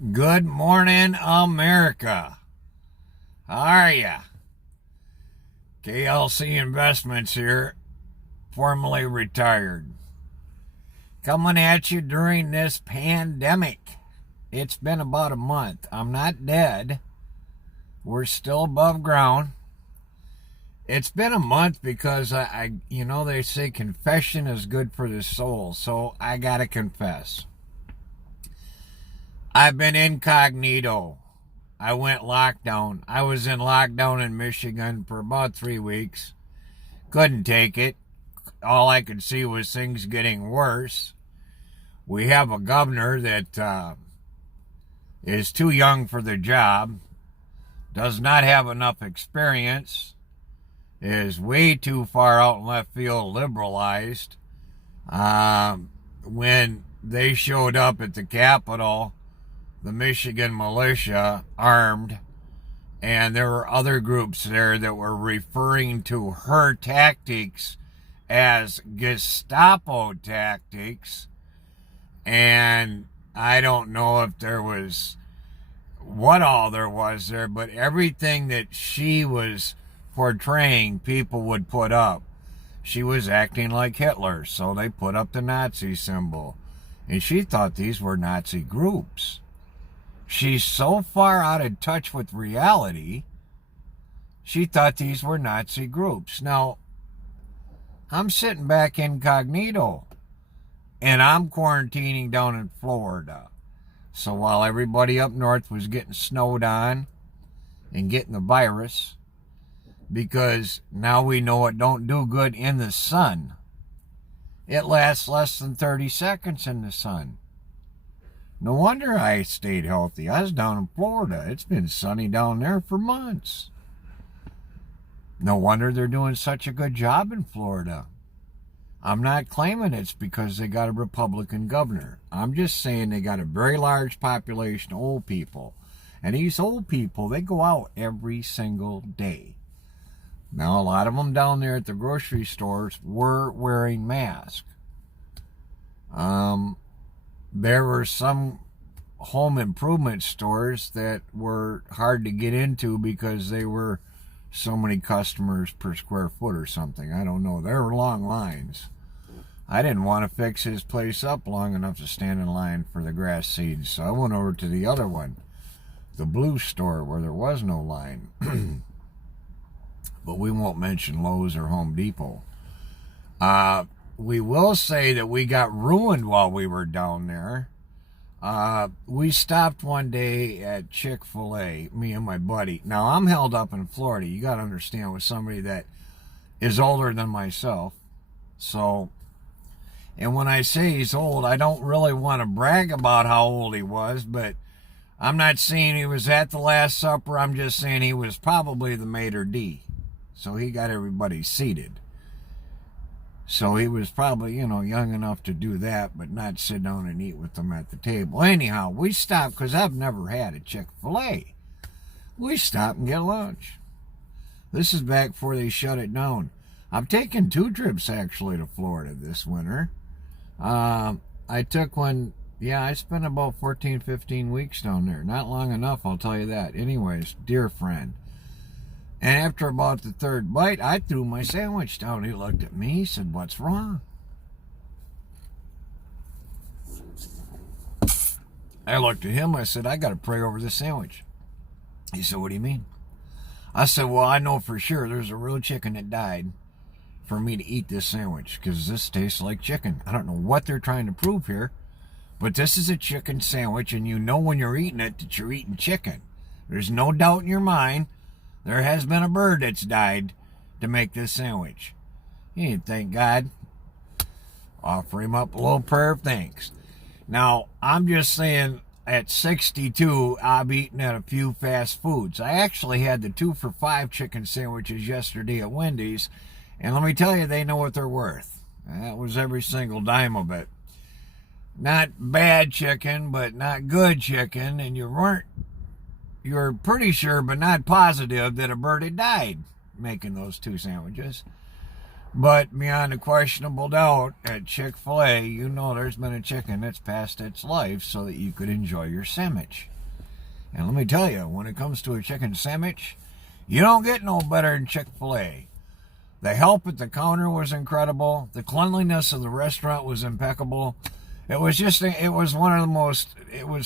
Good morning, America. How are ya? KLC Investments here, formerly retired. Coming at you during this pandemic. It's been about a month. I'm not dead. We're still above ground. It's been a month because they say confession is good for the soul. So I gotta confess. I've been incognito. I went lockdown. I was in lockdown in Michigan for about 3 weeks. Couldn't take it. All I could see was things getting worse. We have a governor that is too young for the job, does not have enough experience, is way too far out in left field liberalized. When they showed up at the Capitol, the Michigan militia armed, and there were other groups there that were referring to her tactics as Gestapo tactics. And I don't know if there was what all there was there, but everything that she was portraying, people would put up. She was acting like Hitler, so they put up the Nazi symbol. And she thought these were Nazi groups. She's so far out of touch with reality, she thought these were Nazi groups. Now, I'm sitting back incognito, and I'm quarantining down in Florida. So while everybody up north was getting snowed on and getting the virus, because now we know it don't do good in the sun. It lasts less than 30 seconds in the sun. No wonder I stayed healthy. I was down in Florida. It's been sunny down there for months. No wonder they're doing such a good job in Florida. I'm not claiming it's because they got a Republican governor. I'm just saying they got a very large population of old people. And these old people, they go out every single day. Now, a lot of them down there at the grocery stores were wearing masks. There were some home improvement stores that were hard to get into because they were so many customers per square foot or something. I don't know. There were long lines. I didn't want to fix his place up long enough to stand in line for the grass seeds, so I went over to the other one, the blue store, where there was no line. But we won't mention Lowe's or Home Depot. We will say that we got ruined while we were down there. We stopped one day at Chick-fil-A, me and my buddy. Now, I'm held up in Florida. You got to understand, with somebody that is older than myself. So, and when I say he's old, I don't really want to brag about how old he was, but I'm not saying he was at the Last Supper. I'm just saying he was probably the maitre d'. So he got everybody seated. So he was probably, young enough to do that, but not sit down and eat with them at the table. Anyhow, we stopped because I've never had a Chick-fil-A. We stopped and get lunch. This is back before they shut it down. I've taken 2 trips, actually, to Florida this winter. I took one, I spent about 14, 15 weeks down there. Not long enough, I'll tell you that. Anyways, dear friend. And after about the 3rd bite, I threw my sandwich down. He looked at me. He said, "What's wrong?" I looked at him. I said, "I got to pray over this sandwich." He said, "What do you mean?" I said, "Well, I know for sure there's a real chicken that died for me to eat this sandwich, because this tastes like chicken. I don't know what they're trying to prove here, but this is a chicken sandwich, and you know when you're eating it that you're eating chicken. There's no doubt in your mind. There has been a bird that's died to make this sandwich." You thank God. Offer him up a little prayer of thanks. Now, I'm just saying, at 62, I've eaten at a few fast foods. I actually had the 2 for $5 chicken sandwiches yesterday at Wendy's, and let me tell you, they know what they're worth. That was every single dime of it. Not bad chicken, but not good chicken, and you're pretty sure, but not positive, that a bird had died making those 2 sandwiches. But beyond a questionable doubt, at Chick-fil-A, you know there's been a chicken that's passed its life so that you could enjoy your sandwich. And let me tell you, when it comes to a chicken sandwich, you don't get no better than Chick-fil-A. The help at the counter was incredible. The cleanliness of the restaurant was impeccable. It was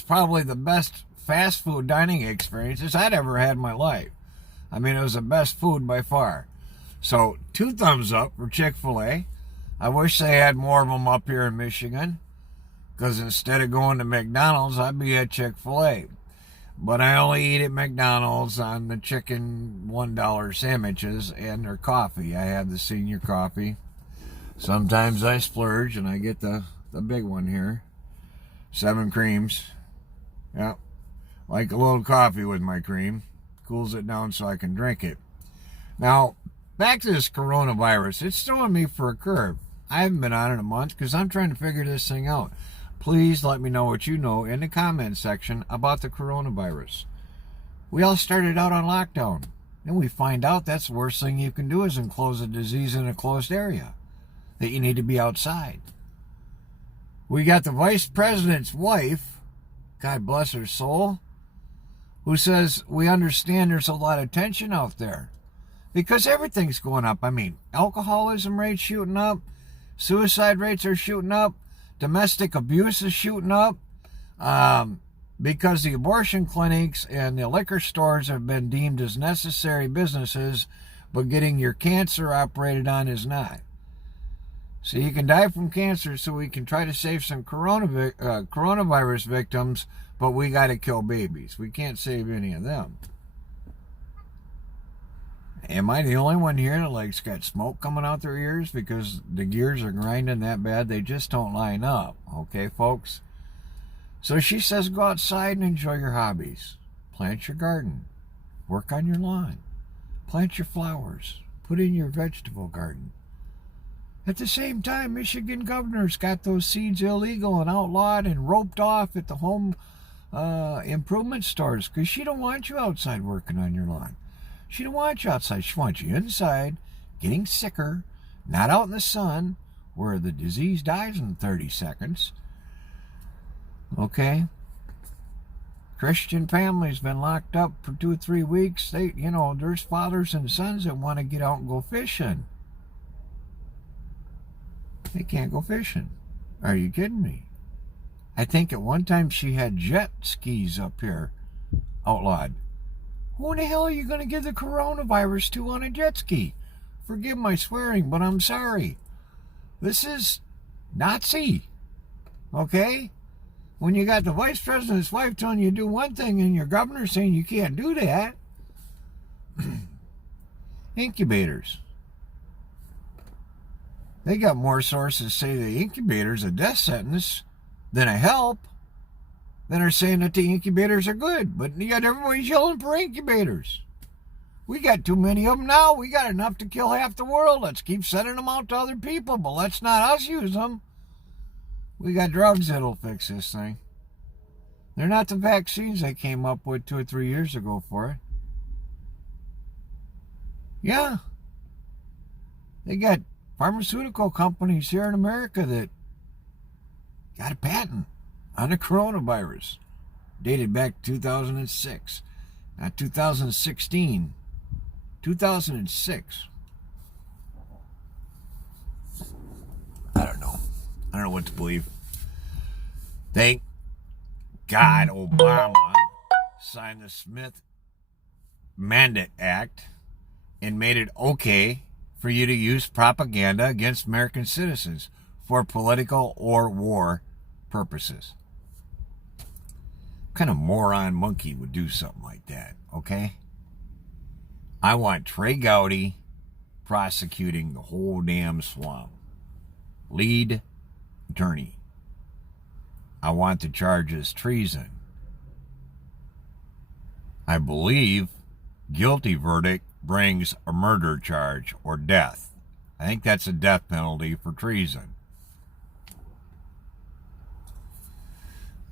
probably the best fast food dining experiences I'd ever had in my life. I mean, it was the best food by far. So, 2 thumbs up for Chick-fil-A. I wish they had more of them up here in Michigan, because instead of going to McDonald's, I'd be at Chick-fil-A. But I only eat at McDonald's on the chicken $1 sandwiches and their coffee. I have the senior coffee. Sometimes I splurge and I get the big one here. 7 creams. Yep. Like a little coffee with my cream. Cools it down so I can drink it. Now, back to this coronavirus. It's throwing me for a curve. I haven't been on it a month because I'm trying to figure this thing out. Please let me know what you know in the comment section about the coronavirus. We all started out on lockdown. Then we find out that's the worst thing you can do is enclose a disease in a closed area. That you need to be outside. We got the vice president's wife, God bless her soul, who says we understand there's a lot of tension out there. Because everything's going up. I mean, alcoholism rates shooting up. Suicide rates are shooting up. Domestic abuse is shooting up. Because the abortion clinics and the liquor stores have been deemed as necessary businesses, but getting your cancer operated on is not. So you can die from cancer, so we can try to save some coronavirus victims, but we got to kill babies. We can't save any of them. Am I the only one here that's got smoke coming out their ears because the gears are grinding that bad? They just don't line up. Okay, folks? So she says go outside and enjoy your hobbies. Plant your garden. Work on your lawn. Plant your flowers. Put in your vegetable garden. At the same time, Michigan governor's got those seeds illegal and outlawed and roped off at the home improvement stores because she don't want you outside working on your lawn. She don't want you outside. She wants you inside, getting sicker, not out in the sun, where the disease dies in 30 seconds. Okay? Christian families been locked up for 2 or 3 weeks. There's fathers and sons that want to get out and go fishing. They can't go fishing. Are you kidding me? I think at one time she had jet skis up here outlawed. Who in the hell are you going to give the coronavirus to on a jet ski? Forgive my swearing, but I'm sorry. This is Nazi. Okay? When you got the vice president's wife telling you to do one thing and your governor saying you can't do that. Incubators. They got more sources say the incubator's a death sentence than a help. Then are saying that the incubators are good, but yet everybody's yelling for incubators. We got too many of them now. We got enough to kill half the world. Let's keep sending them out to other people, but let's not us use them. We got drugs that'll fix this thing. They're not the vaccines they came up with 2 or 3 years ago for it. Yeah. They got pharmaceutical companies here in America that got a patent on the coronavirus, dated back 2006, not 2016, 2006. I don't know what to believe. Thank God Obama signed the Smith-Mandate Act and made it okay for you to use propaganda against American citizens for political or war purposes. What kind of moron monkey would do something like that, okay? I want Trey Gowdy prosecuting the whole damn swamp. Lead attorney. I want the charges treason. I believe guilty verdict brings a murder charge or death. I think that's a death penalty for treason.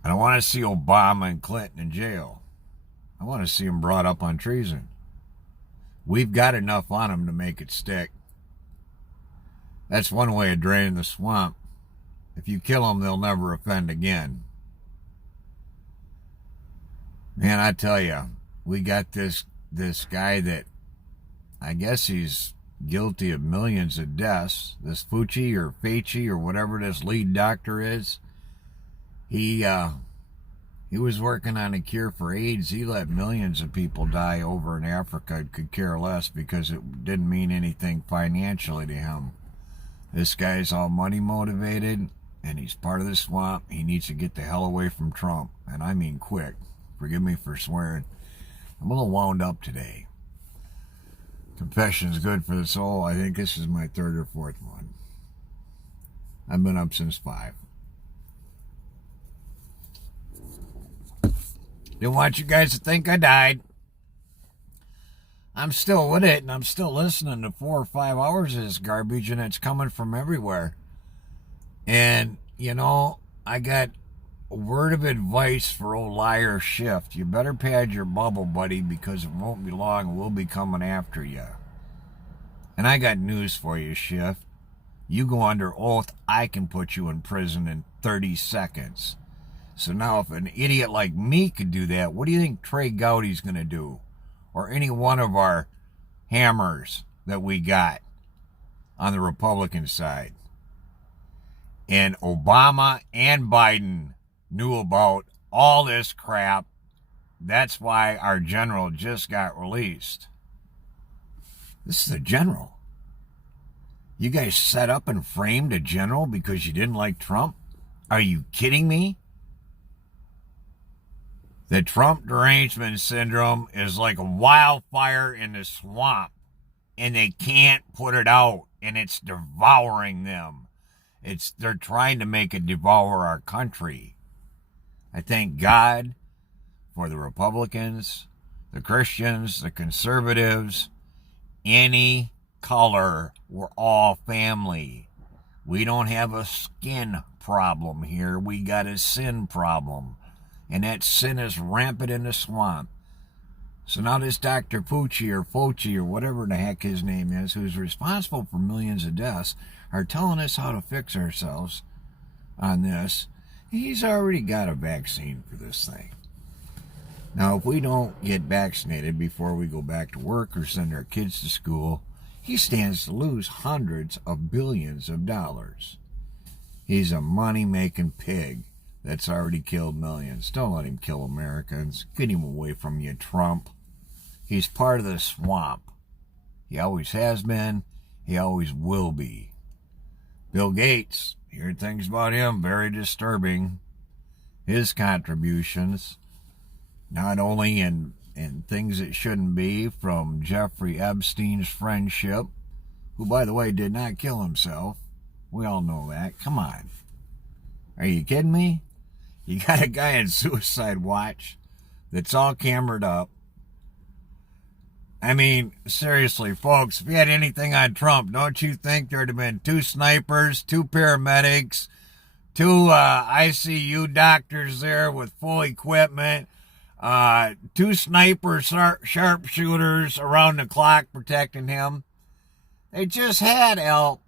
I don't want to see Obama and Clinton in jail. I want to see them brought up on treason. We've got enough on them to make it stick. That's one way of draining the swamp. If you kill them, they'll never offend again. Man, I tell you, we got this guy that I guess he's guilty of millions of deaths. This Fauci or whatever this lead doctor is. He was working on a cure for AIDS. He let millions of people die over in Africa. Could care less because it didn't mean anything financially to him. This guy's all money motivated, and he's part of the swamp. He needs to get the hell away from Trump, and I mean quick. Forgive me for swearing. I'm a little wound up today. Confession's good for the soul. I think this is my third or fourth one. I've been up since 5. Didn't want you guys to think I died. I'm still with it, and I'm still listening to 4 or 5 hours of this garbage, and it's coming from everywhere. And, you know, I got a word of advice for old liar Shift. You better pad your bubble, buddy, because it won't be long. We'll be coming after you. And I got news for you, Shift. You go under oath, I can put you in prison in 30 seconds. So now if an idiot like me could do that, what do you think Trey Gowdy's going to do? Or any one of our hammers that we got on the Republican side? And Obama and Biden knew about all this crap. That's why our general just got released. This is a general. You guys set up and framed a general because you didn't like Trump? Are you kidding me? The Trump derangement syndrome is like a wildfire in the swamp, and they can't put it out, and it's devouring them. They're trying to make it devour our country. I thank God for the Republicans, the Christians, the conservatives, any color. We're all family. We don't have a skin problem here. We got a sin problem. And that sin is rampant in the swamp. So now this Dr. Fauci or whatever the heck his name is, who's responsible for millions of deaths, are telling us how to fix ourselves on this. He's already got a vaccine for this thing. Now, if we don't get vaccinated before we go back to work or send our kids to school, he stands to lose hundreds of billions of dollars. He's a money-making pig that's already killed millions. Don't let him kill Americans. Get him away from you, Trump. He's part of the swamp. He always has been. He always will be. Bill Gates, heard things about him, very disturbing. His contributions, not only in things that shouldn't be, from Jeffrey Epstein's friendship, who, by the way, did not kill himself. We all know that. Come on. Are you kidding me? You got a guy on Suicide Watch that's all camered up. I mean, seriously, folks, if you had anything on Trump, don't you think there'd have been 2 snipers, 2 paramedics, 2 ICU doctors there with full equipment, 2 snipers, sharpshooters around the clock protecting him? They just had El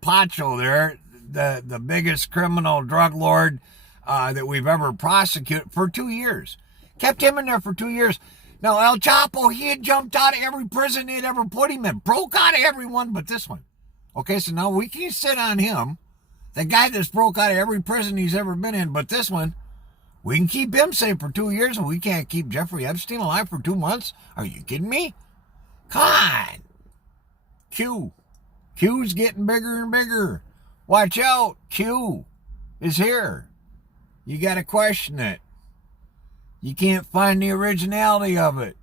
Pacho there, the biggest criminal drug lord that we've ever prosecuted, for 2 years. Kept him in there for 2 years. Now, El Chapo, he had jumped out of every prison they'd ever put him in. Broke out of everyone but this one. Okay, so now we can sit on him, the guy that's broke out of every prison he's ever been in but this one. We can keep him safe for 2 years, and we can't keep Jeffrey Epstein alive for 2 months? Are you kidding me? Come on. Q's getting bigger and bigger. Watch out. Q is here. You got to question it. You can't find the originality of it,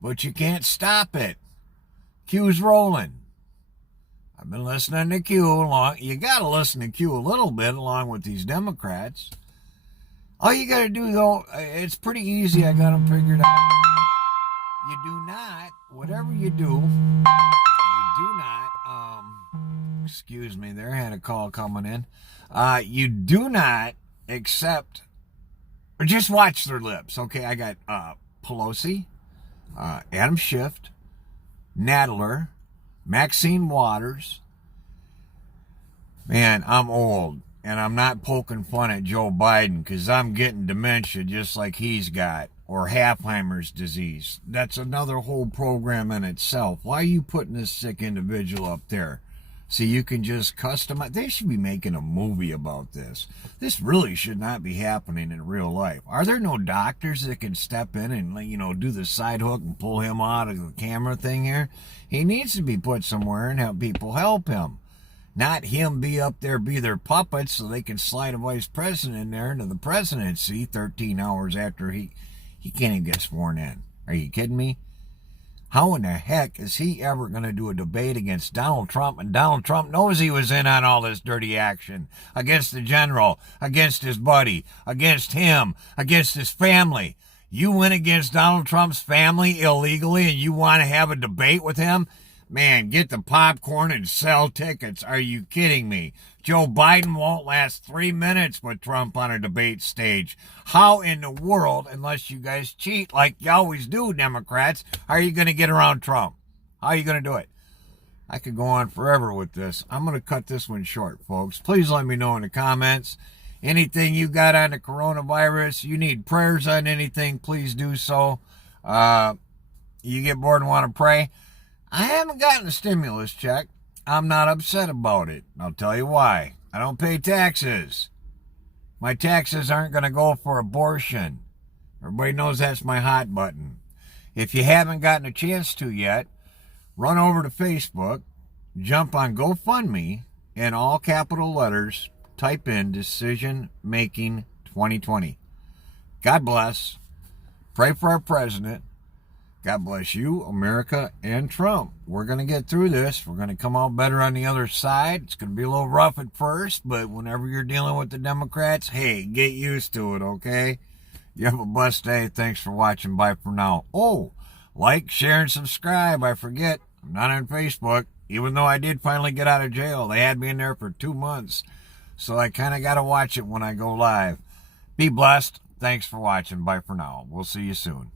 but you can't stop it. Q's rolling. I've been listening to Q along. You got to listen to Q a little bit along with these Democrats. All you got to do, though, it's pretty easy. I got them figured out. You do not, whatever you do not, excuse me, there, I had a call coming in. You do not accept, or just watch their lips. Okay, I got Pelosi, Adam Schiff, Nadler, Maxine Waters. Man, I'm old, and I'm not poking fun at Joe Biden because I'm getting dementia just like he's got, or Alzheimer's disease. That's another whole program in itself. Why are you putting this sick individual up there? So you can just customize. They should be making a movie about this. This really should not be happening in real life. Are there no doctors that can step in and, do the side hook and pull him out of the camera thing here? He needs to be put somewhere and have people help him. Not him be up there, be their puppets so they can slide a vice president in there into the presidency 13 hours after he can't even get sworn in. Are you kidding me? How in the heck is he ever going to do a debate against Donald Trump? And Donald Trump knows he was in on all this dirty action against the general, against his buddy, against him, against his family. You went against Donald Trump's family illegally and you want to have a debate with him? Man, get the popcorn and sell tickets. Are you kidding me? Joe Biden won't last 3 minutes with Trump on a debate stage. How in the world, unless you guys cheat like you always do, Democrats, are you going to get around Trump? How are you going to do it? I could go on forever with this. I'm going to cut this one short, folks. Please let me know in the comments. Anything you got on the coronavirus, you need prayers on anything, please do so. You get bored and want to pray? I haven't gotten a stimulus check. I'm not upset about it. I'll tell you why. I don't pay taxes. My taxes aren't going to go for abortion. Everybody knows that's my hot button. If you haven't gotten a chance to yet, run over to Facebook, jump on GoFundMe, in all capital letters, type in Decision Making 2020. God bless. Pray for our president. God bless you, America, and Trump. We're going to get through this. We're going to come out better on the other side. It's going to be a little rough at first, but whenever you're dealing with the Democrats, hey, get used to it, okay? You have a blessed day. Thanks for watching. Bye for now. Oh, like, share, and subscribe. I forget, I'm not on Facebook. Even though I did finally get out of jail. They had me in there for 2 months. So I kind of got to watch it when I go live. Be blessed. Thanks for watching. Bye for now. We'll see you soon.